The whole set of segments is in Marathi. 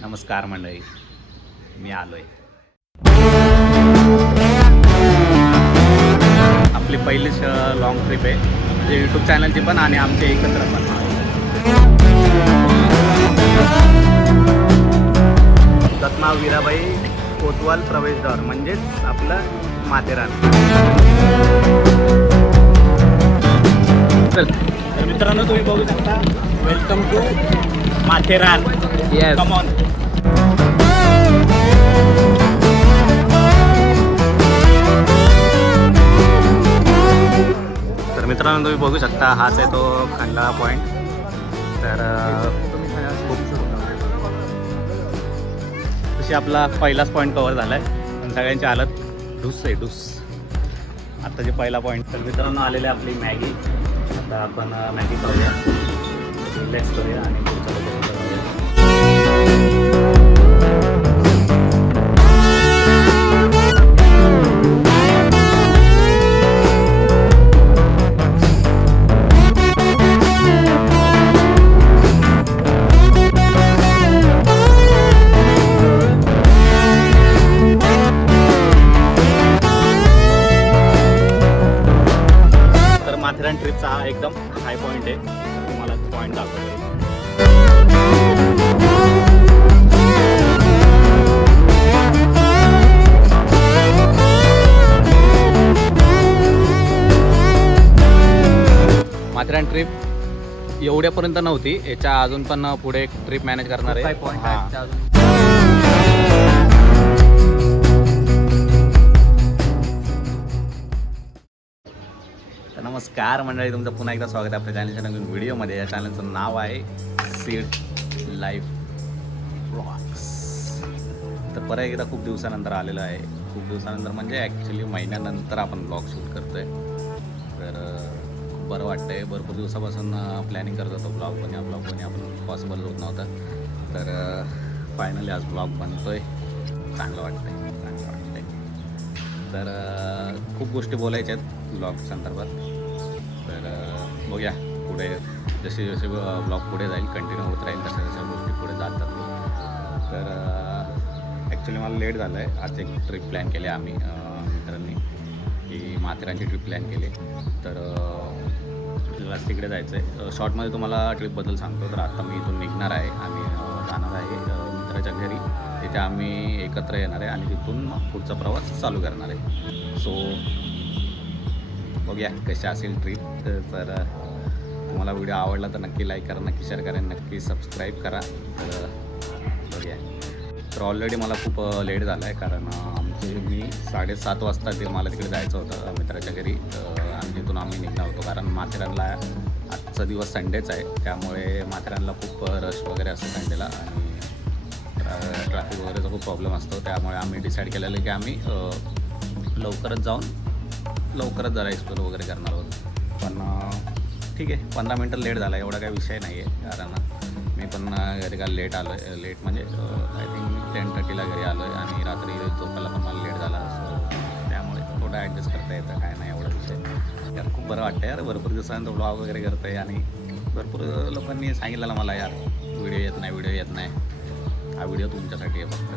नमस्कार मंडळी, मी आलोय. आपली पहिलीच लॉंग ट्रिप आहे, म्हणजे यूट्यूब चॅनलची पण आणि आमचे एकत्र पण. दत्तनाव वीराबाई कोतवाल प्रवेशद्वार म्हणजेच आपलं माथेरान. तर मित्रांनो, तुम्ही बघू शकता, welcome to Matheran. Yes. Come on. तर मित्रांनो, तुम्ही बघू शकता, हाच आहे तो खंडाळा पॉईंट. तर तशी आपला पहिलाच पॉईंट कव्हर झाला आहे, पण सगळ्यांची हालत ढुस आहे ढुस. आता जे पहिला पॉईंट. तर मित्रांनो, आलेली आपली मॅगी. आता आपण मॅगी खाऊया, रिलॅक्स करूया आणि पुढच्या लोकेशनला जाऊया. माथेरान ट्रिपचा हा एकदम हाय पॉईंट आहे. तुम्हाला पॉईंट दाखवतो. माथेरान ट्रिप एवढ्यापर्यंत नव्हती, याच्या अजून पण पुढे एक ट्रिप मॅनेज करणार आहे. तर नमस्कार मंडळी, तुमचं पुन्हा एकदा स्वागत आहे आपल्या चॅनलच्या नवीन व्हिडिओमध्ये. या चॅनलचं नाव आहे सीड लाईफ ब्लॉग्स. तर परत एकदा खूप दिवसानंतर आलेलं आहे. खूप दिवसानंतर म्हणजे ॲक्च्युली महिन्यानंतर आपण ब्लॉग शूट करतो आहे. तर खूप बरं वाटतं आहे. भरपूर दिवसापासून प्लॅनिंग करत होतो ब्लॉग पण आपण पॉसिबल होत नव्हतं. तर फायनली आज ब्लॉग बनतो आहे. चांगलं वाटतं आहे. तर खूप गोष्टी बोलायच्या आहेत ब्लॉग संदर्भात. तर बघूया पुढे जसे जसे ब्लॉग पुढे जाईल, कंटिन्यू होत राहील, तशा तशा गोष्टी पुढे जातात. तर ॲक्च्युली मला लेट झालं आहे. आज एक ट्रिप प्लॅन केली आम्ही मित्रांनी, की माथेरानची ट्रिप प्लॅन केली. तर आपल्याला तिकडे जायचं आहे. शॉर्टमध्ये तुम्हाला ट्रिपबद्दल सांगतो. तर आता मी इथून निघणार आहे. आम्ही जाणार आहे मित्राच्या घरी. तिथे आम्ही एकत्र येणार आहे आणि तिथून पुढचा प्रवास चालू करणार आहे. सो बघूया कशी असेल ट्रिप. तर तुम्हाला व्हिडिओ आवडला तर नक्की लाईक करा, नक्की शेअर करा, नक्की सबस्क्राईब करा. तर बघूया. तर ऑलरेडी मला खूप लेट झालं आहे, कारण मी 7:30 वाजता मला तिकडे जायचं होतं मित्राच्या घरी. आणि तिथून आम्ही निघणार होतो, कारण माथेरानला आजचा दिवस संडेच आहे, त्यामुळे माथेरानला खूप रश वगैरे असतं संडेला आणि ट्रॅफिक वगैरेचा खूप प्रॉब्लेम असतो. त्यामुळे आम्ही डिसाईड केलेलं की आम्ही लवकरच जाऊन लवकरच जरा एक्सप्लोर वगैरे करणार आहोत. पण ठीक आहे, 15 मिनटं लेट झाला, एवढा काही विषय नाही आहे. कारण मी पण घरी काल लेट आलो आहे. लेट म्हणजे आय थिंक 10:30ला घरी आलो आहे आणि रात्री झोपायला पण मला लेट झाला. त्यामुळे थोडं ॲडजस्ट करता येतं, काय नाही एवढा विषय. यार खूप बरं वाटतं यार, भरपूर दिवसानंतर ब्लॉग वगैरे करतो आहे. आणि भरपूर लोकांनी सांगितलेलं मला, यार व्हिडिओ येत नाही. हा व्हिडिओ तुमच्यासाठी आहे फक्त,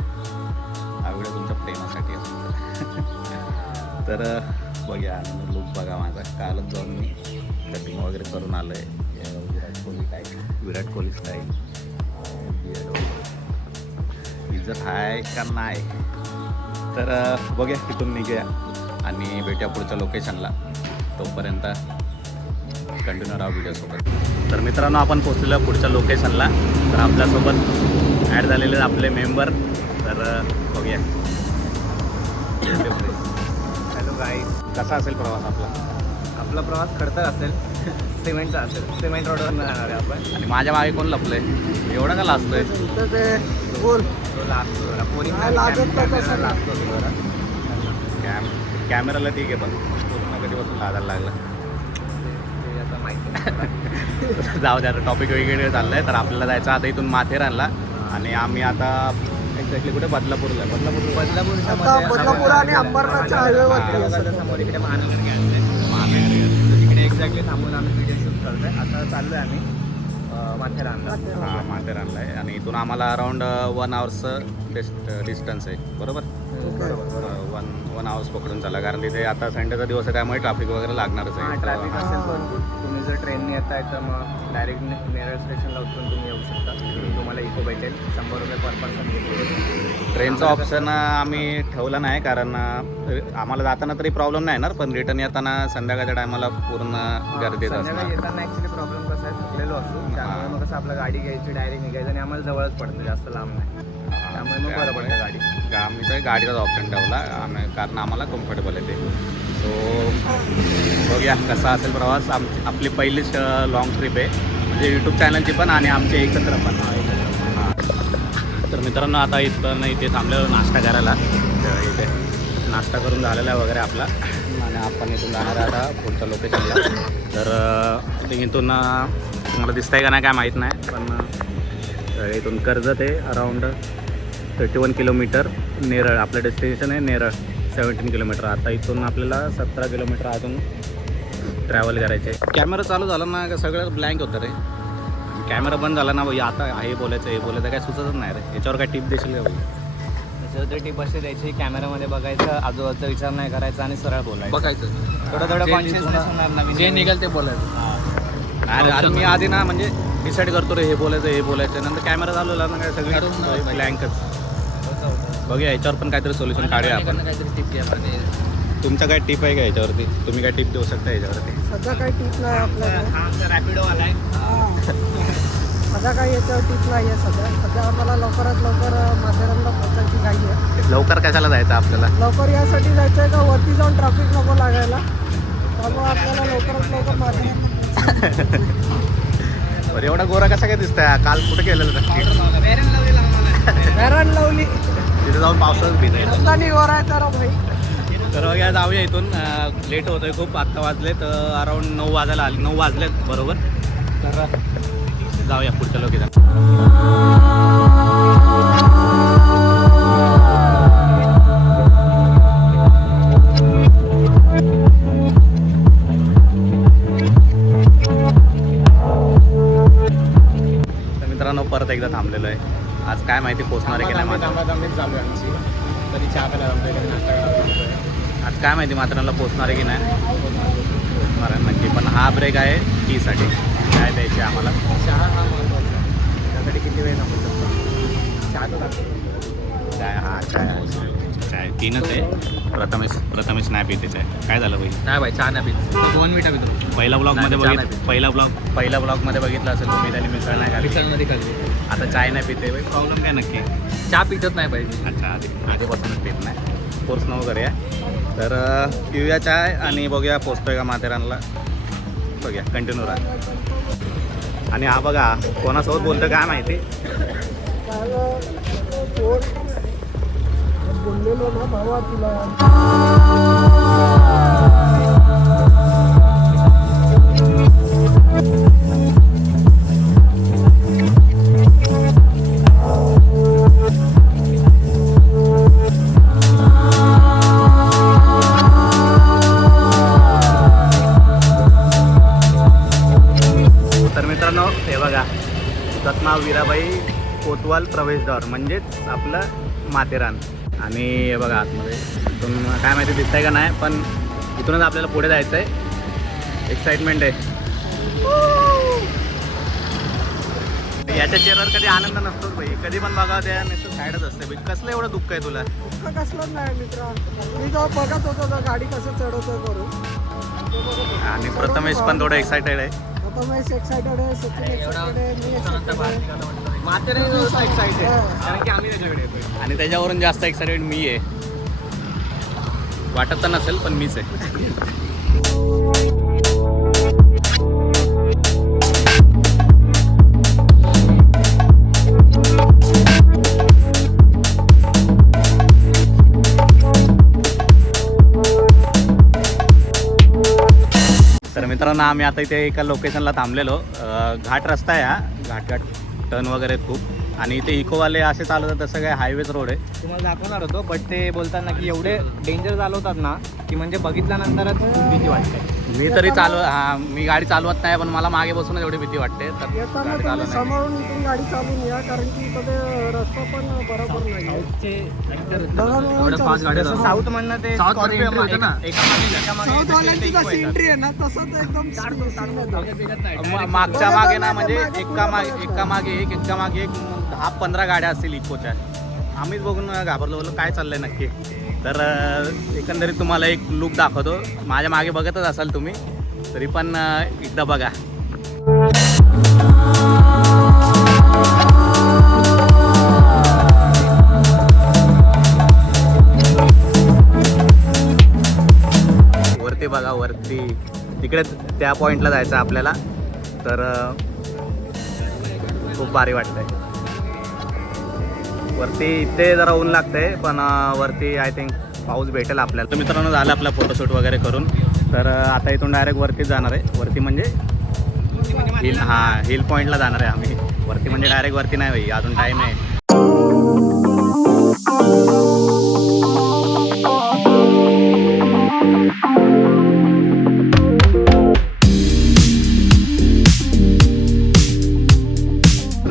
हा व्हिडिओ तुमच्या प्रेमासाठी आहे फक्त. तर बघा, लुक बघा माझा. कालच जाऊन मी कटिंग वगैरे करून आलो आहे विराट कोहली स्टाईल. इज्जत आहे का नाही. तर बघूया, तिथून निघूया आणि भेटूया पुढच्या लोकेशनला. तोपर्यंत कंटिन्यू राहा व्हिडिओसोबत. तर मित्रांनो, आपण पोचलेलो पुढच्या लोकेशनला. तर आपल्यासोबत ॲड झालेले आपले मेंबर. तर बघूया. हॅलो गाईज, कसा असेल प्रवास आपला प्रवास खडतर असेल, सिमेंटचा असेल. सिमेंट रोडवर जाणार आहे आपण. आणि माझ्या मागे कोण लपलंय, एवढं का लाजतोय? कॅमेराला ठीक आहे, पण पूर्ण कधीपासून लागायला लागलं. जाऊ द्या, टॉपिक वेगवेगळे चाललं आहे. तर आपल्याला जायचं आता इथून माथेरानला. आणि आम्ही आता एक्झॅक्टली कुठे बदलापूरला बदलापूर आणि अंबरनाथच्या हायवेवर समोर इकडे महानगर गॅस. महानगर तिकडे एक्झॅक्टली थांबून आम्ही व्हिडिओ शूट करतोय. आता चाललो आहे आम्ही माथेरानला. हां माथेरानला आहे आणि इथून आम्हाला अराऊंड 1 आवर्सचं डिस्टन्स आहे बरोबर. वन आवर्स पकडून चाला कारण तिथे आता संडेचा दिवस आहे त्यामुळे ट्रॅफिक वगैरे लागणारच हां आहे. ट्रॅफिक असेल भरपूर. तुम्ही जर ट्रेनने येताय तर मग डायरेक्ट नेरळ स्टेशनला उतरून तुम्ही येऊ शकता. तुम्हाला इको भेटेल 100 रुपये पर पर्सन घेतले. ट्रेनचा ऑप्शन आम्ही ठेवला नाही कारण आम्हाला जाताना तरी प्रॉब्लेम नाही येणार पण रिटर्न येताना संध्याकाळच्या टायमाला पूर्ण गर्दीच संध्याकाळी असणार. येताना ॲक्च्युली प्रॉब्लेम कसा आहे थकलेलो असतो त्यामुळे मग कसं आपलं गाडी घ्यायची डायरेक्ट निघायचं आणि आम्हाला जवळच पडतं जास्त लांब नाही त्यामुळे मग बरं पडतं गाडी. आम्ही गाडीचाच ऑप्शन ठेवला कारण आम्हाला कम्फर्टेबल आहे ते. सो बघूया कसा असेल प्रवास. आपली पहिलीच लॉंग ट्रिप आहे म्हणजे यूट्यूब चॅनलची पण आणि आमचे एकत्र पण. हां तर मित्रांनो आता इथे थांबलेलो नाश्ता करायला. तर इथे नाश्ता करून झालेला आहे वगैरे आपला आणि आपण इथून जाणार आहे आता पुढच्या लोकेशनला. तर इथून तुम्हाला दिसतंय का नाही काय माहीत नाही पण इथून कर्जत आहे अराऊंड 31 किलोमीटर. नेरळ आपलं डेस्टिनेशन आहे नेरळ 17 किलोमीटर. आता इथून आपल्याला 17 किलोमीटर अजून ट्रॅव्हल करायचे. कॅमेरा चालू झाला ना का सगळं ब्लँक होतं रे. कॅमेरा बंद झाला ना भाई आता हे बोलायचं काय सुचतच नाही रे. याच्यावर काय टिप देशील का भाई? त्याच्यावर तर टिप अशी द्यायची कॅमेरामध्ये बघायचं आजूबाजूचा विचार नाही करायचा आणि सरळ बोलायचं. बघायचं थोडं कॉन्शियसनेस होणार नवीन जे निघेल ते बोलायचं. अरे मी आधी ना म्हणजे डिसाईड करतो रे हे बोलायचं नंतर कॅमेरा चालू झाला ना काय सगळं ब्लँकच. बघूया याच्यावर पण काहीतरी सोल्युशन काढूया आपण. काहीतरी टिप घ्या. तुमच्या काय टिप आहे का याच्यावरती? तुम्ही काय टिप देऊ शकता याच्यावरती? सध्या काही टीप नाही आपल्याकडे. रॅपिडो आलाय. सध्या काही याच्यावर टीप नाही आहे. सध्या आम्हाला लवकरात लवकर माथेरानला पोहोचायची घाई आहे. लवकर कशाला जायचं आपल्याला? लवकर यासाठी जायचं आहे का वरती जाऊन ट्रॅफिक नको लागायला त्यामुळे आपल्याला लवकरात लवकर माथेरान. बरं एवढा गोरा कसा काय दिसतंय? काल कुठे गेलेलं नक्की? मॅरन लावली तिथे जाऊन पावसाच भिज आहे. रमजानी गोरा आहे तर भाई. तर बघा जाऊया इथून. लेट होतोय खूप. आत्ता वाजलेत अराऊंड 9 वाजलेत बरोबर. तर जाऊया पुढच्या लोकेशन. तर मित्रांनो परत एकदा थांबलेलो आहे. आज काय माहिती पोचणार आहे की नाही माझं. चालू आहे आमची. कधी चहा प्यायला जमतोय कधी नाश्ता करायला जमतोय. आज काय माहिती मात्रांना पोचणार आहे की नाही. पोचणार आहे नक्की पण हा ब्रेक आहे टीसाठी. काय द्यायची आम्हाला? चहा हा महत्त्वाचा आहे. त्यासाठी किती वेळ नको शकतो. चहा तर लागतो. चाय हा चाय 3च आहे. प्रथमेश नाही पिते चाय. काय झालं भाई? नाही भाई चहा नाही पित. 2 मिनिटं पितो. पहिल्या ब्लॉगमध्ये नाही, चहा नाही पहिल्या ब्लॉगमध्ये बघितलं असेल तुम्ही त्याने मिसळ नाही खाल्ली. मिसळमध्ये खाल्ली. आता चाय नाही पिते भाई. प्रॉब्लेम काय नक्की? चहा पितच नाही भाई. अच्छा आधीपासूनच पित नाही. कोर्स नव करूया. तर पिऊया चाय आणि बघूया पोचतोय का माथेरानला. बघूया कंटिन्यू राहा. आणि हा बघा कोणासोबत बोलतं काय माहिती. काल फोन बोललेलो ना भावा तुला. तर मित्रांनो हे बघा हुतात्मा वीराबाई कोतवाल प्रवेशद्वार म्हणजेच आपलं माथेरान. आणि हे बघा आतमध्ये इथून काय माहिती दिसतंय का नाही पण इथूनच आपल्याला पुढे जायचं आहे. एक्साइटमेंट आहे. याच्या चेहऱ्यावर कधी आनंद नसतोच भाई. कधी पण बघा त्या नुसतं साईडच असते भाई. कसलं एवढं दुःख आहे तुला? दुःख कसलंच नाही मित्र. मी जेव्हा बघत होतो तर गाडी कसं चढवतोय करून ते बघत होतो. आणि प्रथमेश पण थोडं एक्सायटेड आहे. प्रथमेश एक्सायटेड आहे. सचिन एक्सायटेड आहे. मी एक्सायटेड आहे. माथेरान एक्साइटेड कारण की आम्ही त्याच्याकडे येतोय. आणि त्याच्यावरून जास्त एक्सायटेड मी आहे. वाटत तर नसेल पण मीच आहे. तर मित्रांनो आम्ही आता इथे एका लोकेशनला थांबलेलो. घाट रस्ता आहे हा. घाट टर्न वगैरे खूप आणि इथे इकोवाले असे चालवतात तसं काय हायवेच रोड आहे. तुम्हाला दाखवणार होतो बट ते बोलतात ना की एवढे डेंजर चालवतात ना की म्हणजे बघितल्यानंतरच खूप भीती वाटते. मी तरी मी गाडी चालवत नाही, पण मला मागे बसूनच एवढी भीती वाटते. तर येताना गाडी तुम्ही चालवत नाही. सांभाळून इथून गाडी चालून या, कारण की इथं रस्ता पण बरोबर नाही एवढं फास्ट गाडी चालवतात. साऊथ म्हणणं ते South मध्ये Scorpio entry होते ना. साऊथ वाल्यांची जशी एंट्री आहे ना तसंच एकदम मागच्या मागे ना म्हणजे एका मागे एक 10-15 गाड्या असतील इकोच्या. आम्हीच बघून घाबरलो, बोललो काय चाललंय नक्की. तर एकंदरीत तुम्हाला एक लुक दाखवतो. माझ्या मागे बघतच असाल तुम्ही, तरी पण एकदा बघा. वरती बघा, वरती तिकडे त्या पॉईंटला जायचं आपल्याला. तर खूप भारी वाटतंय. वरती इथे जरा ऊन लागतंय, पण वरती आय थिंक पाऊस भेटेल आपल्याला. तर मित्रांनो, झालं आपला फोटोशूट वगैरे करून. तर आता इथून डायरेक्ट वरती जाणार आहे. वरती म्हणजे हिल पॉईंटला जाणार आहे आम्ही. वरती म्हणजे डायरेक्ट वरती नाही भाई, अजून टाईम आहे.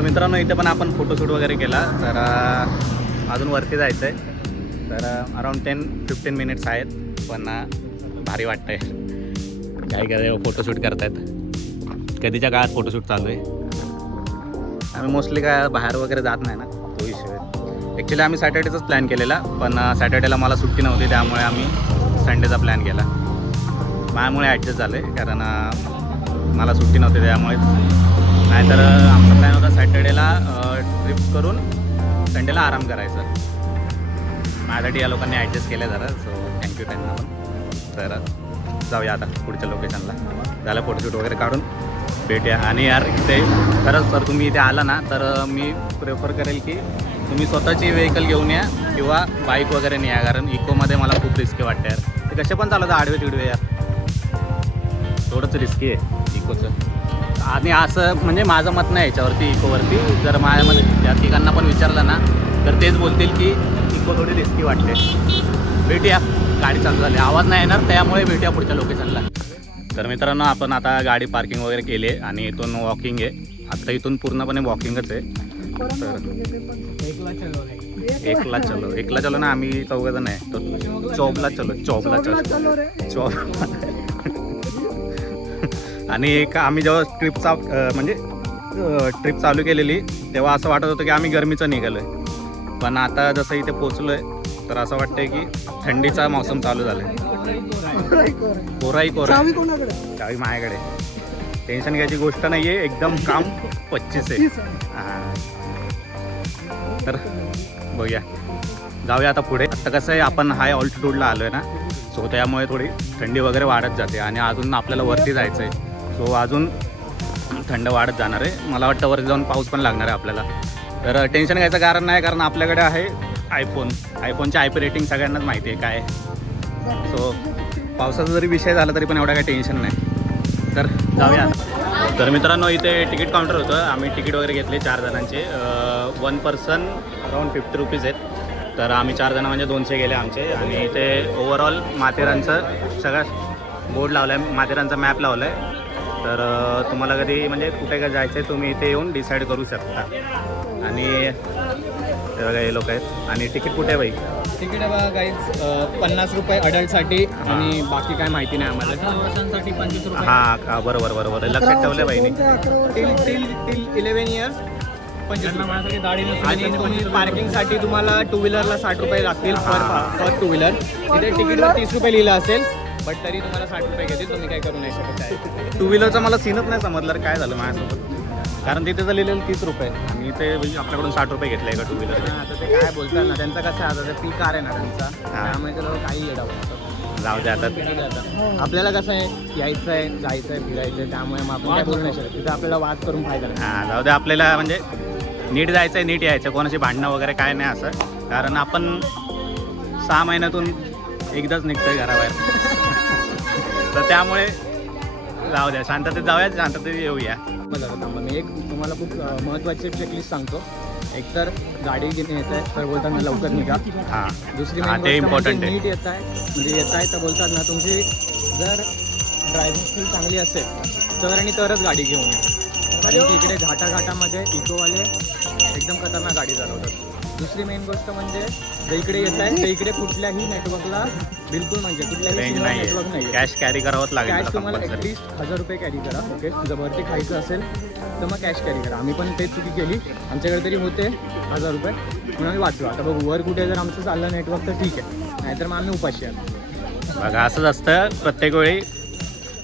मित्रांनो, इथे पण आपण फोटोशूट वगैरे केला. तर अजून वरती जायचं आहे. तर अराऊंड 10-15 मिनिट्स आहेत, पण भारी वाटतंय. काय काय फोटोशूट करतायत. कधीच्या काळात फोटोशूट चालू आहे. आम्ही मोस्टली काय बाहेर वगैरे जात नाही ना, तो इश्यू आहे. ॲक्च्युली आम्ही सॅटर्डेचाच प्लॅन केलेला, पण सॅटर्डेला मला सुट्टी नव्हती, त्यामुळे आम्ही संडेचा प्लॅन केला. माझ्यामुळे ॲडजस्ट झालं आहे, कारण मला सुट्टी नव्हती त्यामुळे. नाहीतर आमचा प्लॅन होता सॅटर्डेला ट्रिप करून संडेला आराम करायचा. माझ्यासाठी या लोकांनी ॲडजस्ट केलं जरा, सो थँक्यू त्यांना पण. तर जाऊया आता पुढच्या लोकेशनला. झालं फोटोशूट वगैरे काढून भेटूया. आणि यार इथे खरंच सर तुम्ही इथे आला ना, तर मी प्रेफर करेल की तुम्ही स्वतःची व्हेकल घेऊन या किंवा बाईक वगैरे नाही या, कारण इकोमध्ये मला खूप रिस्की वाटतं यार. ते कसे पण चालवतं आडवे तिडवे यार, थोडंच रिस्की आहे इकोचं. आणि असं म्हणजे माझं मत नाही याच्यावरती इकोवरती. जर माझ्यामध्ये त्या ठिकाणा पण विचारलं ना, तर तेच बोलतील की इको थोडी रिस्की वाटते. भेटूया, गाडी चालू झाली, आवाज नाही येणार, त्यामुळे भेटूया पुढच्या लोकेशनला. तर मित्रांनो, आपण आता गाडी पार्किंग वगैरे केली आहे आणि इथून वॉकिंग आहे. आता इथून पूर्णपणे वॉकिंगच आहे. तर एकला चलो ना, आम्ही 4 जण आहे. तो चौबला चलो. आणि आम्ही जेव्हा ट्रिप चालू केलेली तेव्हा असं वाटत होतं की आम्ही गरमीचं निघालो आहे. पण आता जसं इथे पोचलो आहे, तर असं वाटतंय की थंडीचा मौसम चालू झाला आहे. कोराई चावी माझ्याकडे. टेन्शन घ्यायची गोष्ट नाही आहे, एकदम काम 25 आहे. हां, तर बघूया, जाऊया आता पुढे. आता कसं आहे, आपण हाय ऑल्टिट्यूडला आलो आहे ना, सो त्यामुळे थोडी थंडी वगैरे वाढत जाते. आणि अजून आपल्याला वरती जायचं आहे, सो अजून थंड वाढत जाणार आहे. मला वाटतं वरती जाऊन पाऊस पण लागणार आहे आपल्याला. तर टेन्शन घ्यायचं कारण नाही, कारण आपल्याकडे आहे आयफोनची IP रेटिंग सगळ्यांनाच माहिती आहे काय. सो पावसाचा जरी विषय झाला तरी पण एवढा काही टेन्शन नाही. तर जाऊया. तर मित्रांनो, इथे तिकीट काउंटर होतं. आम्ही तिकीट वगैरे घेतले 4 जणांचे. 1 पर्सन अराऊंड 50 रुपीज आहेत. तर आम्ही 4 जण म्हणजे 200 गेले आमचे. आणि इथे ओव्हरऑल माथेरानचं सगळं बोर्ड लावलं आहे, माथेरानचा मॅप लावला आहे. तर तुम्हाला कधी म्हणजे कुठे काय जायचं आहे, तुम्ही इथे येऊन डिसाईड करू शकता. आणि ते बघा हे लोक आहेत. आणि तिकीट कुठे आहे बाई? तिकीट आहे बघा गाईज, 50 रुपये अडल्टसाठी आणि बाकी काय माहिती नाही आम्हाला. वर्षांसाठी 25 रुपये. हां, बरोबर लक्षात ठेवलं बाईने. टिल 11 इयर्स 25 रुपये. आणि तुम्ही पार्किंगसाठी तुम्हाला 2 व्हीलरला 60 रुपये लागतील पर 2 व्हीलर. तिथे तिकीटवर 30 रुपये लिहिलं असेल, बट तरी तुम्हाला 60 रुपये घेतील. तुम्ही काय करू नाही शकत आहे. 2 व्हीलरचा मला सीनच नाही समजलं काय झालं माझ्यासोबत, कारण तिथे जर लिहिलेलं 30 रुपये आणि इथे आपल्याकडून 60 रुपये घेतले का 2 व्हीलर. आता ते काय बोलतात ना, त्यांचं कसं आहे, आता पी कार आहे ना त्यांचा, त्यामुळे ते लोक काही येतात. जाऊ दे आता. आपल्याला कसं आहे, यायचं आहे, जायचं आहे, फिरायचं आहे, त्यामुळे मग आपण काय बोलू नाही शकत. तिथं आपल्याला वाद करून फायदा नाही. हां, जाऊ दे. आपल्याला म्हणजे नीट जायचं आहे, नीट यायचं, कोणाशी भांडणं वगैरे काय नाही असं. कारण आपण 6 महिन्यातून एकदाच निघतोय घराबाहेर. तर त्यामुळे जाऊ द्या, शांततेत जाऊया, शांततेत येऊया. थांबा, मी एक तुम्हाला खूप महत्त्वाची चेकलिस्ट सांगतो. एकतर गाडी घेऊन येत आहे तर बोलताना लवकर निघा. हां, दुसरी ते इम्पॉर्टंट आहे. नीट येत आहे, म्हणजे येत आहे तर बोलतात ना, तुमची जर ड्रायव्हिंग स्किल चांगली असेल तर आणि तरच गाडी घेऊन या. कारण की इकडे घाटाघाटामध्ये इकोवाले एकदम खतरनाक गाडी चालवतात. दुसरी मेन गोष्ट म्हणजे जर इकडे येत आहे तर इकडे कुठल्याही नेटवर्कला बिलकुल म्हणजे कुठल्याही रेंज सिग्नल नाही नेटवर्क नाही आहे. कॅश कॅरी करावंच लागेल कॅश तुला तुम्हाला compulsory. ॲटलिस्ट 1000 रुपये कॅरी करा. ओके, जर वरती खायचं असेल तर मग कॅश कॅरी करा. आम्ही पण तेच चुकी केली. आमच्याकडे तरी होते 1000 रुपये म्हणून आम्ही वाचलो. आता बघू वर कुठे जर आमचं चाललं नेटवर्क तर ठीक आहे, नाहीतर मग आम्ही उपाशी आलो. बघा असंच असतं, प्रत्येक वेळी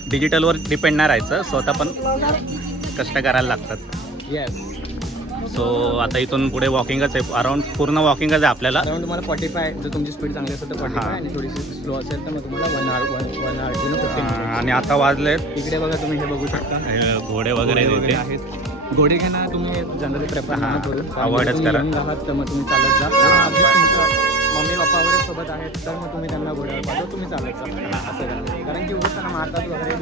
डिजिटलवर डिपेंड नाही राहायचं, स्वतः पण कष्ट करायला लागतात. येस, सो आता इथून पुढे वॉकिंगच आहे, अराउंड पूर्ण वॉकिंगच आहे आपल्याला. अराउंड तुम्हाला 45 जर तुमची स्पीड चांगली असेल तर 45 आणि थोडीशी स्लो असेल तर मग तुम्हाला 1 hour 15 आणि आता वाजलेत इकडे बघा तुम्ही हे बघू शकता घोडे वगैरे वगैरे तिथे आहेत. घोडे घेणं तुम्ही जनरली प्रेफर हां, नाही करू. avoid च करा. आहात तर मग तुम्ही चालत जा. तुमचं मम्मी पप्पा वगैरे सोबत आहेत तर मग तुम्ही त्यांना घोड्यावर पाठवा, तुम्ही चालत जा असं करा. कारण की उगाच त्यांना मारतात वगैरे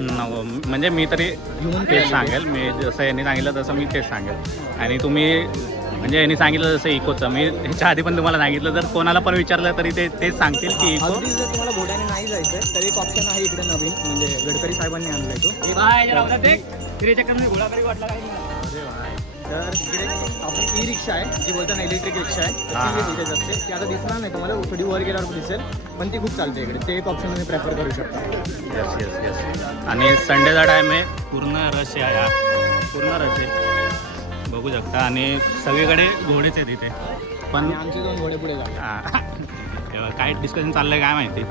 म्हणजे मी तरी घेऊन तेच सांगेल, मी जसं यांनी सांगितलं तसं मी तेच सांगेल. आणि तुम्ही म्हणजे यांनी सांगितलं जसं इकोचं, मी ह्याच्या आधी पण तुम्हाला सांगितलं, जर कोणाला पण विचारलं तरी ते तेच सांगतील की इको. अगदी जर तुम्हाला घोड्याने नाही जायचं तर एक ऑप्शन आहे इकडे नवीन, म्हणजे गडकरी साहेबांनी आणलाय तो. तर इकडे आपली ई रिक्षा आहे, जी बोलताना इलेक्ट्रिक रिक्षा आहे, हां. ती इथेच असते. ती आता दिसणार नाही तुम्हाला, थोडी वर गेल्यावर दिसेल, पण ती खूप चालते इकडे. ते एक ऑप्शन तुम्ही प्रेफर करू शकता. Yes yes yes. आणि संडेचा टाईम आहे, पूर्ण रश आहे यार, पूर्ण रश आहे बघू शकता. आणि सगळीकडे घोडेच आहेत इथे पण. आणि आमचे 2 घोडे पुढे जातात. हां, काय डिस्कशन चाललं आहे काय माहिती,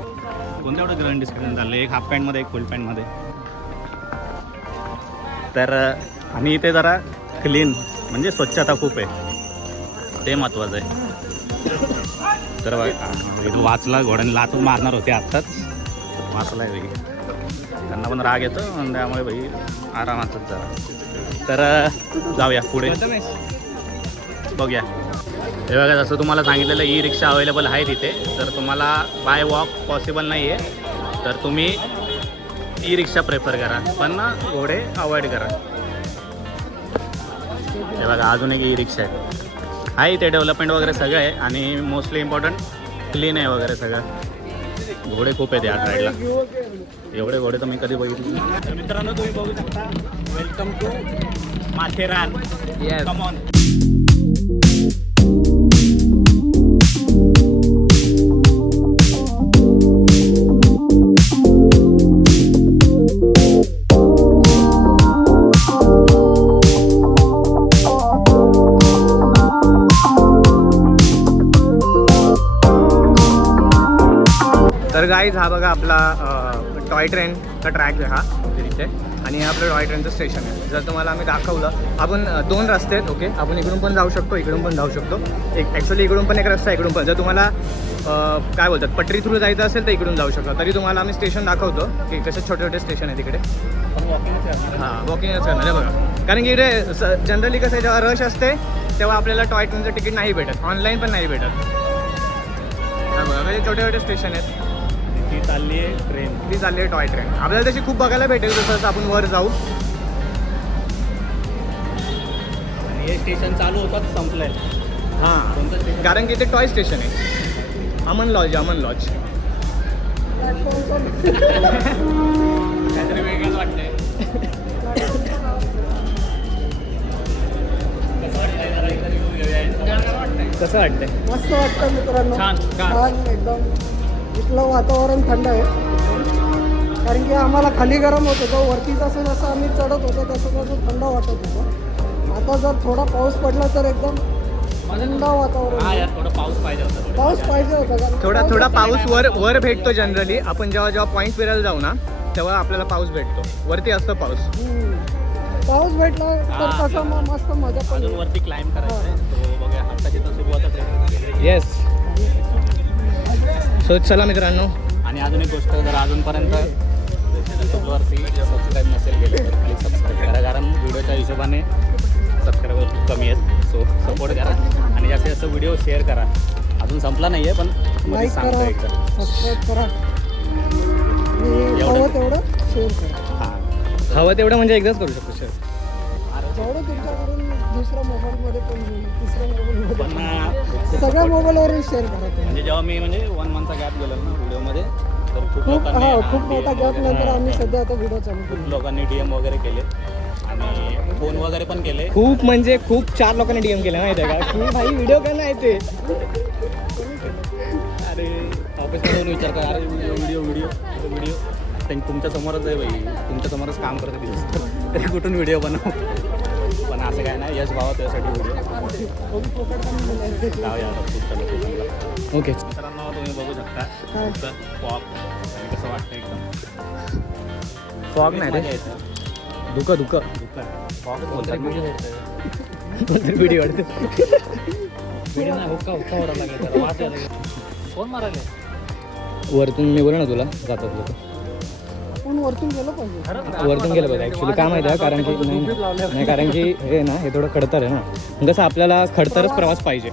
कोणतं एवढं ग्रँड डिस्कशन चाललं आहे, एक हाफ पॅन्टमध्ये एक फुल पॅन्टमध्ये. तर आणि इथे जरा क्लीन म्हणजे स्वच्छता खूप आहे, ते महत्त्वाचं आहे. तर इथं वाचला, घोड्याने लातून मारणार होते आत्ताच, वाचला आहे भाई. त्यांना पण राग येतो आणि त्यामुळे भाई आरामातच जरा. तर जाऊया पुढे बघूया. हे बघा जसं तुम्हाला सांगितलेलं ई रिक्षा अवेलेबल आहे तिथे. तर तुम्हाला बाय वॉक पॉसिबल नाही आहे तर तुम्ही ई रिक्षा प्रेफर करा, पण घोडे अवॉइड करा. हे बघा अजून एक ई रिक्षा आहे इथे, डेव्हलपमेंट वगैरे सगळं आहे आणि मोस्टली इम्पॉर्टंट क्लीन आहे वगैरे सगळं. घोडे खूप आहेत या साईडला, एवढे घोडे तर मी कधी बघितले. तर मित्रांनो तुम्ही बघू शकता, welcome to Matheran. Yes, come on. तर गाईज हा बघा आपला टॉय ट्रेनचा ट्रॅक आहे हा तिथे, आणि हे आपलं टॉय ट्रेनचं स्टेशन आहे. जर तुम्हाला आम्ही दाखवलं, आपण 2 रस्ते आहेत. ओके, आपण इकडून पण जाऊ शकतो, इकडून पण जाऊ शकतो. ॲक्च्युली इकडून पण एक रस्ता आहे, इकडून पण. जर तुम्हाला काय बोलतात पटरी थ्रू जायचं असेल तर इकडून जाऊ शकतो. तरी तुम्हाला आम्ही स्टेशन दाखवतो की कसे छोटे छोटे स्टेशन आहे तिकडे. हां, वॉकिंगच करणार आहे बघा. कारण की इकडे जनरली कसं आहे, जेव्हा रश असते तेव्हा आपल्याला टॉय ट्रेनचं तिकीट नाही भेटत, ऑनलाईन पण नाही भेटत. हा बघा, म्हणजे छोटे छोटे स्टेशन आहेत. ती चालली आहे ट्रेन, ती चालली आहे टॉय ट्रेन. आपल्याला तशी खूप बघायला भेटेल जसं आपण वर जाऊ. आणि हे स्टेशन चालू होतात संपलंय. हां, कोणतं स्टेशन? कारण की ते टॉय स्टेशन आहे. Aman lodge, Aman lodge. काहीतरी वेगळंच वाटतंय. कसं वाटतंय? मस्त वाटतं मित्रांनो. छान, छान. छान एकदम. इथलं वातावरण थंड आहे, कारण की आम्हाला खाली गरम होत होतं, वरती जसं जसं आम्ही चढत होतो तसं तसं थंड वाटत होतं. आता जर थोडा पाऊस पडला तर एकदम थंड वातावरण हा आहे. यार, थोडं पाऊस पाहिजे होता. पाऊस पाहिजे होता, कारण थोडा पाऊस वर भेटतो जनरली. आपण जेव्हा पॉईंट फिरायला जाऊ ना तेव्हा आपल्याला पाऊस भेटतो. वरती असतो पाऊस. पाऊस भेटला तर कसं मग मस्त मजा पण अजून येईल. वरती क्लाइंब करायचं आहे. तो बघूया, आत्ताची तर सुरुवातच आहे. येस. सो चला मित्रांनो, आणि अजून एक गोष्ट, जर अजूनपर्यंत यूट्यूबवरती सबस्क्राईब नसेल केले तर प्लीज सबस्क्राईब करा, कारण व्हिडिओच्या हिशोबाने सबस्क्रायबर खूप कमी आहेत. सो सपोर्ट करा आणि जास्तीत जास्त व्हिडिओ शेअर करा. अजून संपला नाही आहे पण मध्ये लाईक सांगतो करा, एकदा. सबस्क्राईब करा आणि हवं तेवढं शेअर करा. हां, हवं तेवढं म्हणजे एकदाच करू शकतो सर. जेवढं तुमच्याकडून दुसऱ्या मोबाईलमध्ये पण होईल, तिसऱ्या मोबाईलमध्ये पण पण सगळ्या मोबाईलवरून शेअर करा तुम्ही. म्हणजे जेव्हा मी 1 मंथचा गॅप गेलो ना व्हिडिओमध्ये, तर खूप खूप लोकांनी खूप मोठा गॅप नंतर आम्ही सध्या आता व्हिडिओ चालू खूप केली. लोकांनी DM वगैरे केले आणि फोन वगैरे पण केले. खूप म्हणजे खूप 4 लोकांनी DM केलं माहिती आहे का की भाई व्हिडिओ का नाही येते. अरे ऑफिसमधून विचार कर, अरे व्हिडिओ तुमच्या समोरच आहे भाई, तुमच्या समोरच काम करते दिवस तरी कुठून व्हिडिओ बनव. पण असं काय नाही, यश भावा त्यासाठी व्हिडिओ जाऊया पुढच्या लोकेशनला. ओके मित्रांनो तुम्ही बघू शकता तुमचं फॉग कसं वाटतं एकदम. फॉग नाही रे, धुकं फॉग बोलतात मी. कोणतरी व्हिडिओ वाटते. व्हिडिओ नाही हुक्का ओढायला लागला त्याला, वास यायला लागला. कोण मारायला? वरतून मी बोला ना तुला जातात लोक पण वरतून गेलं पाहिजे. वरतून गेलं बघा ॲक्च्युली काय माहिती आहे कारण की नाही कारण की हे ना हे थोडं खडतर आहे ना, जसं आपल्याला खडतरच प्रवास पाहिजे.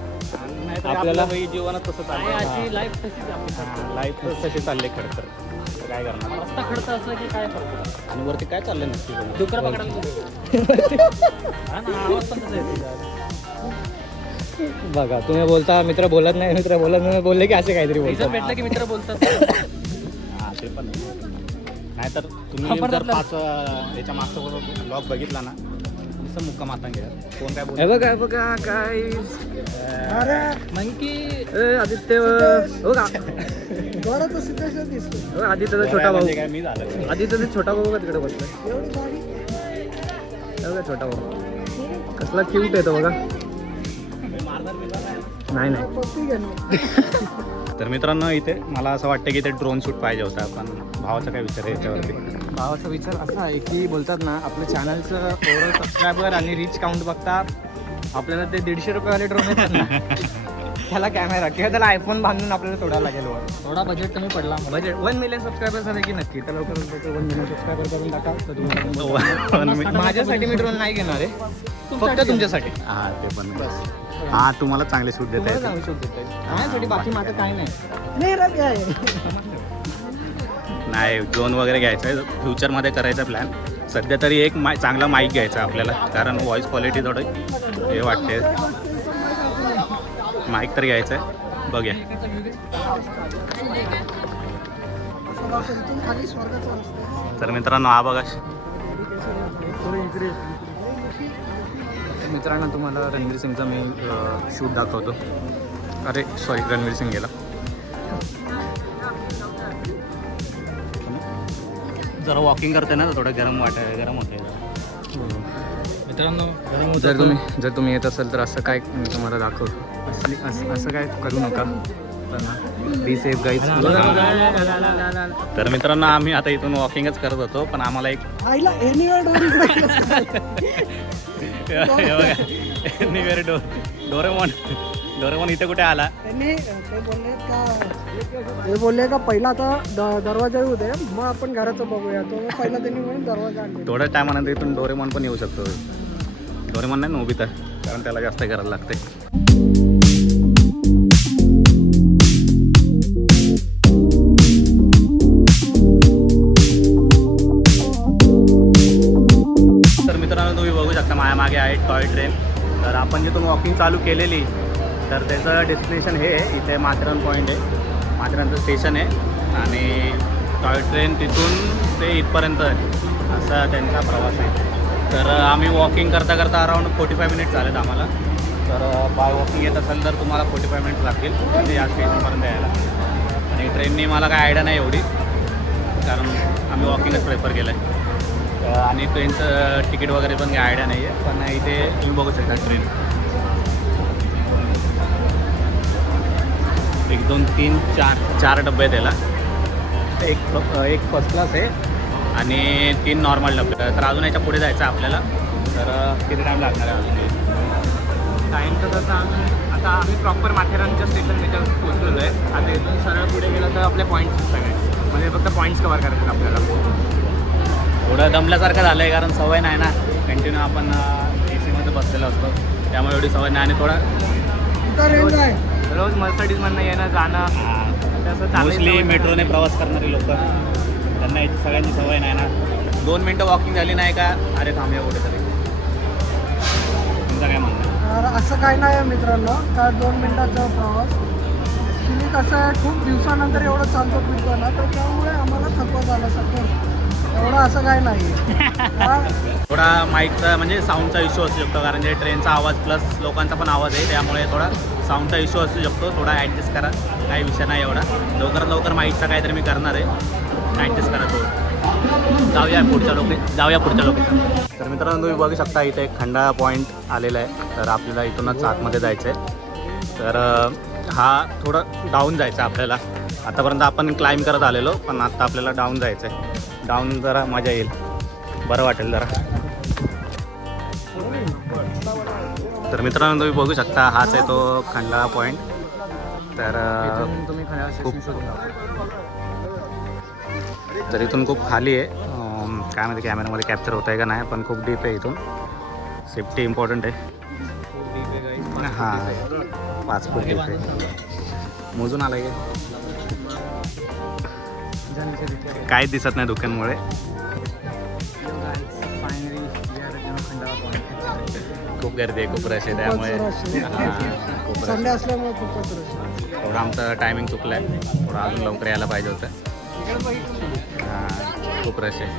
आपल्याला भाई जीवनात तसं चाललं. आजची लाईफ तशीच आपली. लाईफ तशी चालले खरं तर काय करणार. रस्ता खडता असलं की काय फरक पडतो? आणि वरती काय चाललंय नक्की कोणी? डुकर पकडायला हा ना, आवाज पण तसा येतो. बघा तुम्ही बोलता मित्र बोलत नाही बोलले की असे काहीतरी रिझन बोलतात. भेटलं की मित्र बोलतात. हा ते पण नाही तर तुम्ही जर 5 याच्या मागचा ब्लॉग बघितला ना नुसतं मुक्का माता घ्या, कोण काय हे बोलत. बघा काय अरे मंकी आदित्य हो का डोळा तर सिद्धेश्वर दिसतो. आदित्यचा छोटा भाऊ म्हणजे काय मी झालं. आदित्यचा छोटा भाऊ का तिकडे बसलाय. एवढी गाडी हे बघा छोटा भाऊ कसला क्यूट आहे तो बघा. नाही पप्पी घेणार. तर मित्रांनो इथे मला असं वाटतं की इथे ड्रोन शूट पाहिजे होता, पण भावाचा काय विचार आहे याच्यावरती. भावाचा विचार असा आहे की बोलतात ना आपल्या चॅनलचं ओव्हरऑल सबस्क्रायबर आणि रीच काउंट बघता आपल्याला ते 150 रुपयेवाले ड्रोन येतात ना त्याला कॅमेरा किंवा त्याला आयफोन बांधून आपल्याला सोडायला लागेल वर. थोडा बजेट कमी पडला. बजेट 1 मिलियन सबस्क्रायबर झाले की नक्की तर लवकर 1 मिलियन सबस्क्रायबर करून टाका तर तुम्हाला माझ्यासाठी मी ड्रोन नाही घेणार आहे, फक्त तुमच्यासाठी. हा ते पण हा तुम्हाला चांगले शूट देता तुम्हाला येते. चांगली शूट देतोय माझ्यासाठी, बाकी माझं काय नाही. नाही रे ते आहे. नाही ड्रोन वगैरे घ्यायचं आहे फ्युचरमध्ये करायचा प्लॅन. सध्या तरी एक चांगला माईक घ्यायचा आपल्याला, कारण व्हॉइस क्वालिटी थोडं हे वाटते. माईक तर घ्यायचं आहे, बघूया. इथून खाली स्वर्गाचा रस्ता. तर मित्रांनो हा बघा. मित्रांनो तुम्हाला रणवीर सिंगचा मी शूट दाखवतो. अरे सॉरी रणवीर सिंग गेला. जरा वॉकिंग करते ना तर थोडं गरम होते. मित्रांनो जर तुम्ही येत असाल तर असं काय मी तुम्हाला दाखवतो. असं काय करू नका. Be safe guys. तर मित्रांनो आम्ही आता इथून वॉकिंगच करत होतो, पण आम्हाला एक आईला एनिवेअर डोरेमॉन इथे कुठे आला. त्यांनी ते बोलले का पहिला आता दरवाजा येऊ दे मग आपण घराचं बघूया. तो पहिला त्यांनी म्हणून दरवाजा आणले. थोड्या टायमानंतर इथून डोरेमॉन पण येऊ शकतो. डोरेमॉन नाही नोबिता, कारण त्याला जास्त करायला लागते. तर मित्रांनो तुम्ही बघू शकता माझ्या मागे आहे टॉय ट्रेन. तर आपण जिथून वॉकिंग चालू केलेली तर त्याचं डेस्टिनेशन हे आहे, इथे माथेरान पॉईंट आहे, माथेरानचं स्टेशन आहे आणि टॉय ट्रेन तिथून ते इथपर्यंत असा त्यांचा प्रवास आहे. तर आम्ही वॉकिंग करता करता अराऊंड 45 मिनिट्स झालेत आम्हाला. तर बाय वॉकिंग येत असेल तर तुम्हाला 45 मिनिट्स लागतील म्हणजे या स्टेशनपर्यंत यायला. आणि ट्रेननी मला काय आयडिया नाही एवढी, कारण आम्ही वॉकिंगच प्रेफर केलं आहे. आणि ट्रेनचं तिकीट वगैरे पण काही आयडिया नाही आहे, पण इथे तुम्ही बघू शकता ट्रेन 1 2 3 4 डबे आहेत त्याला. एक फर्स्ट क्लास आहे आणि 3 नॉर्मल डबे. तर अजून याच्या पुढे जायचं आहे आपल्याला. तर किती टाईम लागणार आहे अजून? टाईम तर तसं आता आम्ही प्रॉपर माथेरानच्या स्टेशन त्याच्यावर पोहोचलेलो आहे. आता इथून सरळ पुढे गेलं तर आपले पॉईंट्स सगळे म्हणजे फक्त पॉईंट्स कवर करायचे आपल्याला. थोडं दमल्यासारखं झालं आहे, कारण सवय नाही ना, कंटिन्यू आपण AC मध्ये बसलेलो असतो, त्यामुळे एवढी सवय नाही. आणि थोडा रोज मर्सिडीजमधनं येणं जाणं तसं मोस्टली मेट्रोने प्रवास करणारी लोक, त्यांना याची सगळ्यांची सवय नाही ना. 2 मिनटं वॉकिंग झाली नाही का अरे थांबूया कुठेतरी. तुमचं काय म्हणणं? असं काय नाही आहे मित्रांनो, का 2 मिनिटाचा प्रवास ॲक्च्युली कसं आहे, खूप दिवसानंतर एवढं चालतो फिरतो ना, तर त्यामुळे आम्हाला थकवा झाला सगळं. एवढं असं काय नाही थोडा माईकचा म्हणजे साऊंडचा इश्यू असू शकतो, कारण जे ट्रेनचा आवाज प्लस लोकांचा पण आवाज आहे, त्यामुळे थोडा साऊंडचा इश्यू असू शकतो. थोडा ॲडजस्ट करा, काही विषय नाही एवढा. लवकरात लवकर माईकचा काहीतरी मी करणार आहे, ॲडजस्ट करा थोडं. जाऊया पुढच्या लोकेशन. तर मित्रांनो, तुम्ही बघू शकता इथे एक खंडाळा पॉईंट आलेला आहे. तर आपल्याला इथूनच आतमध्ये जायचं आहे. तर हा थोडं डाऊन जायचं आहे आपल्याला. आतापर्यंत आपण क्लाइंब करत आलेलो, पण आता आपल्याला डाऊन जायचं आहे. डाऊन जरा मजा येईल, बरं वाटेल जरा. तर मित्रांनो, तुम्ही बघू शकता हाच आहे तो खंडाळा पॉईंट. तर तुम्ही तर इथून खूप खाली आहे. काय माहिती कॅमेरामध्ये कॅप्चर होत आहे का नाही, पण खूप डीप आहे. इथून सेफ्टी इम्पॉर्टंट आहे. हां, 5 फूट डीप आहे. मोजून आला आहे, काहीच दिसत नाही धुक्यांमुळे. खूप गर्दी आहे, खूप रश आहे, त्यामुळे खूप संडे असल्यामुळे खूपच रश आहे. थोडं आमचं टायमिंग चुकलं आहे. थोडं अजून लवकर यायला पाहिजे होतं. हां, खूप रश आहे.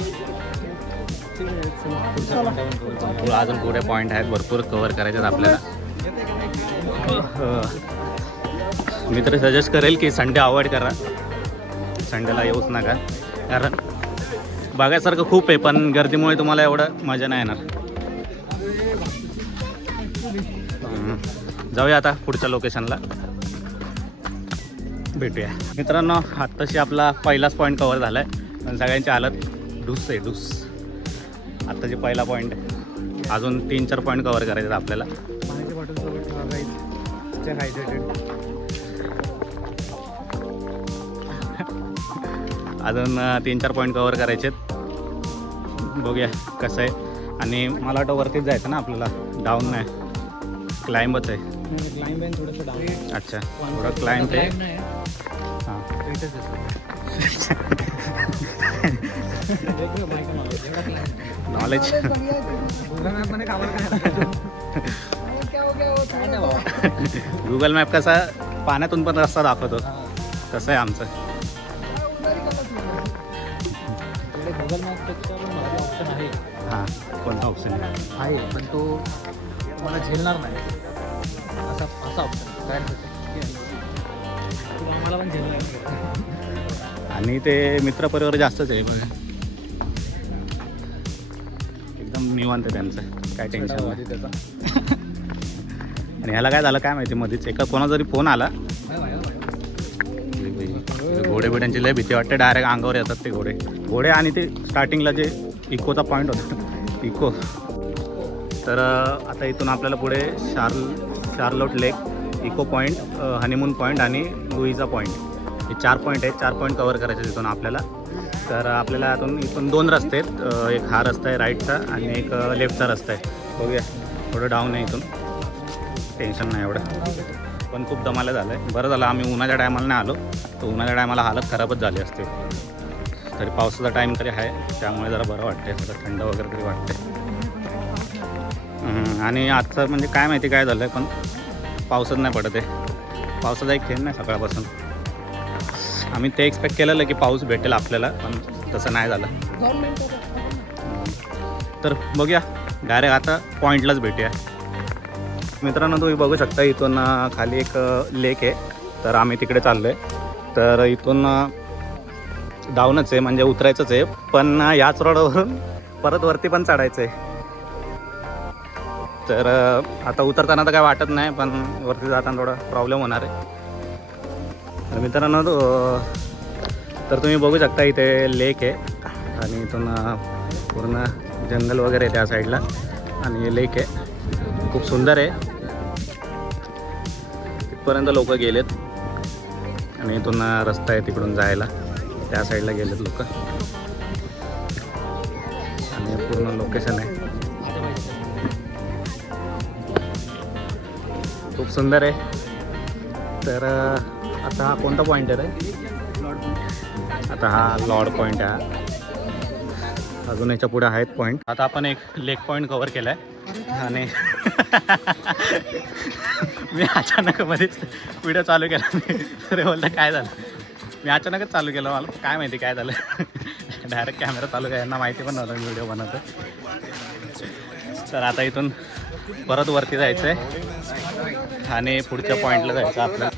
थोडं अजून पुढे पॉईंट आहेत, भरपूर कवर करायचे आहेत आपल्याला. मी तर सजेस्ट करेल की संडे अवॉइड करा, संडेला येऊच नका, कारण बघायसारखं खूप आहे, पण गर्दीमुळे तुम्हाला एवढं मजा नाही येणार. जाऊया आता पुढच्या लोकेशनला, भेटूया. मित्रांनो, आत्ताशी आपला पहिलाच पॉईंट कवर झाला आहे, पण सगळ्यांची हालत डूस आहे, डूस. आत्ताची पहिला पॉईंट आहे, अजून 3-4 पॉईंट कवर करायचे आहेत आपल्याला. पाण्याच्या बॉटलसोबत ठेवा, हायड्रेटेड. अजून 3-4 पॉईंट कवर करायचे आहेत. बघूया कसं आहे. आणि मला वाटतं वरतीच जायचं ना आपल्याला, डाऊन नाही, क्लाइंबच आहे. क्लाइंब आहे थोडंसं डाऊन. अच्छा, थोडं क्लाइंब आहे. हां, नॉलेज. गुगल मॅप कसा पाण्यातून पण रस्ता दाखवतो, तसं आहे आमचं. गुगल मॅपपेक्षा पण माझा ऑप्शन आहे. हां, कोणता ऑप्शन आहे, पण तो तुम्हाला झेलणार नाही, असा ऑप्शन काय मला पण झेलणार नाही. आणि ते मित्रपरिवार जास्तच आहे बघा, एकदम निवांत आहे त्यांचं, काय टेन्शन नाही त्याचा. आणि ह्याला काय झालं काय माहिती, मध्येच एका कोणाचा तरी फोन आला. घोडे बिड्यांची लय भीती वाटते, डायरेक्ट अंगावर येतात ते घोडे. आणि ते स्टार्टिंगला जे इकोचा पॉईंट होता, इको. तर आता इथून आपल्याला पुढे शार्लोट लेक, इको पॉईंट, हनीमून पॉईंट आणि लुईजा पॉईंट, हे 4 पॉईंट आहेत. 4 पॉईंट कवर करायचे तिथून आपल्याला. तर आपल्याला इथून 2 रस्ते आहेत, एक हा रस्ता आहे राईटचा आणि एक लेफ्टचा रस्ता आहे. बघूया, थोडं डाऊन आहे, इथून टेन्शन नाही एवढं, पण खूप दमाला झालं आहे. बरं झालं आम्ही उन्हाच्या टायमाला नाही आलो, तर उन्हाच्या टायमाला हालत खराबच झाली असते. तरी पावसाचा टाईम तरी आहे, त्यामुळे जरा बरं वाटते, थोडं थंड वगैरे तरी वाटते. आणि आजचं म्हणजे काय माहिती काय झालं आहे, पण पावसच नाही पडत आहे. पावसाचा एक थेंब नाही सकाळपासून. आम्ही ते एक्सपेक्ट केलेलं की पाऊस भेटेल आपल्याला, पण तसं नाही झालं. तर बघूया, डायरेक्ट आता पॉईंटलाच भेटूया. मित्रांनो, तुम्ही बघू शकता इथून खाली एक लेक आहे, तर आम्ही तिकडे चाललो आहे. तर इथून डाऊनच आहे, म्हणजे उतरायचंच आहे, पण याच रोडवरून परत वरती पण चढायचं आहे. तर आता उतरताना तर काय वाटत नाही, पण वरती जाताना थोडा प्रॉब्लेम होणार आहे. तर मित्रांनो, तर तुम्ही बघू शकता इथे लेक आहे, आणि इथून पूर्ण जंगल वगैरे आहे त्या साईडला, आणि लेक आहे, खूप सुंदर आहे. तिथपर्यंत लोक गेलेत, आणि इथून रस्ता आहे तिकडून जायला, त्या साईडला गेलेत लोक, आणि पूर्ण लोकेशन आहे, खूप सुंदर आहे. तर आता हा कोणता पॉईंट आहे रे? आता हा लॉर्ड पॉईंट आहे. अजून याच्या पुढे आहेत पॉईंट. आता आपण एक लेक पॉईंट कव्हर केला आहे, आणि मी अचानक मध्येच व्हिडिओ चालू केला अरे बोलता काय झालं. मी अचानकच चालू केलं, मला काय माहिती काय झालं. डायरेक्ट कॅमेरा चालू काय यांना माहिती पण नव्हतं मी व्हिडिओ बनवतो. तर आता इथून परत वरती जायचं आहे आणि पुढच्या पॉईंटला जायचं आपल्याला.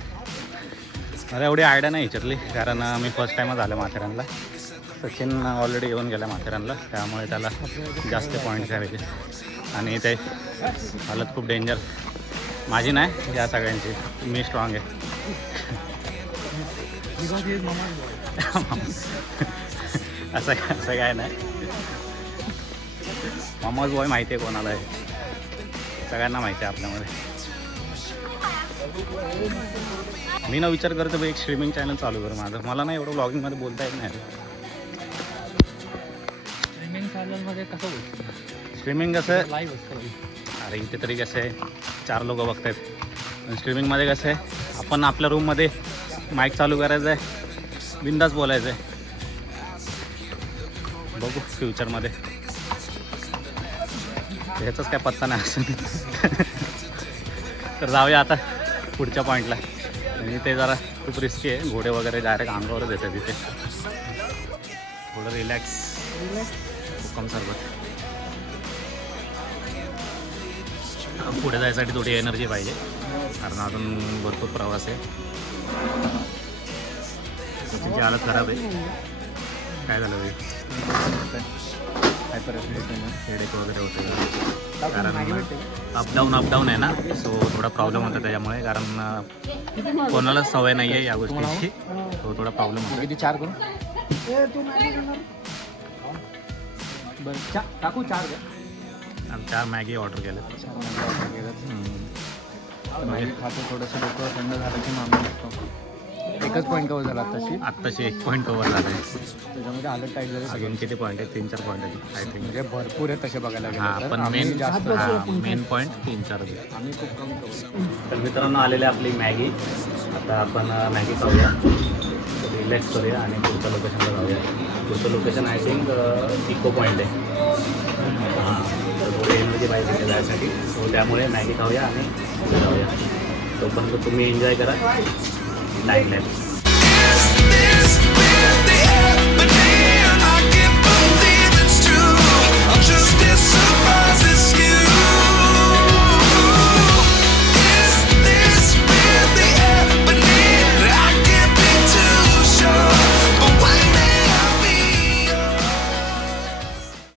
मला एवढी आयडिया नाही ह्याच्यातली, कारण मी फर्स्ट टाईमच आलं माथेरानला. सचिन ऑलरेडी येऊन गेला माथेरानला, त्यामुळे त्याला जास्त पॉईंट्स घ्यावे. आणि ते हालत खूप डेंजर माझी नाही या सगळ्यांची, मी स्ट्रॉंग आहे. असं काय नाही. मामाज बॉय माहिती आहे कोणाला आहे, सगळ्यांना माहिती आहे आपल्यामध्ये. मी ना विचार करतो एक स्ट्रीमिंग चॅनल चालू करू माझं. मला ना एवढं व्लॉगिंगमध्ये बोलता येत नाही. स्ट्रीमिंग चॅनलमध्ये कसं होतं? स्ट्रीमिंग कसं लाईव्ह असतं. अरे इथे तरी कसं आहे 4 लोक बघत आहेत. स्ट्रीमिंगमध्ये कसं आहे आपण आपल्या रूममध्ये माईक चालू करायचं आहे, बिंदास बोलायचं आहे. बघू फ्युचरमध्ये ह्याचाच काय पत्ता नाही असं. तर जाऊया आता पुढच्या पॉईंटला. आणि ते जरा खूप रिस्की आहे, घोडे वगैरे डायरेक्ट अंगावरच येतात तिथे. थोडं रिलॅक्स हुकम सरबत. पुढे जायसाठी थोडी एनर्जी पाहिजे, कारण अजून भरपूर प्रवास आहे. त्याची हालत खराब आहे. काय झालं भाई? हेडेक वगैरे होते, कारण अपडाऊन आहे ना, सो थोडा प्रॉब्लेम होता त्याच्यामुळे. कारण कोणालाच सवय नाही आहे या गोष्टीची, तो थोडा प्रॉब्लेम होता. किती 4 करू? बरं टाकू 4 द्या. आणि 4 मॅगी ऑर्डर केले. मॅगी खातो थोडंसं, डोकं थंड झालं की मागू. एकच पॉईंट कवर झाला आत्ताशी 1 पॉईंट कवर झालं आहे. त्याच्यामध्ये हालत टाईट झालं. अजून किती पॉईंट आहेत? 3-4 पॉईंट आहेत आय थिंक. म्हणजे भरपूर आहे तसे बघायला हां, गेलं. पण आम्ही जास्त मेन पॉईंट 3-4 आहेत. आम्ही खूप कमी करू. तर मित्रांनो आलेली आपली मॅगी. आता आपण मॅगी खाऊया, रिलॅक्स करूया आणि पुढच्या लोकेशनला जाऊया. पुढचं location I think echo point आहे. हां, तर थोडी एनर्जी पाहिजे तिथे जायसाठी, सो त्यामुळे मॅगी खाऊया आणि पुढे जाऊया. तोपर्यंत तुम्ही एन्जॉय करा time lapse. This with the happening, I can't believe it's true. I'm just as surprised.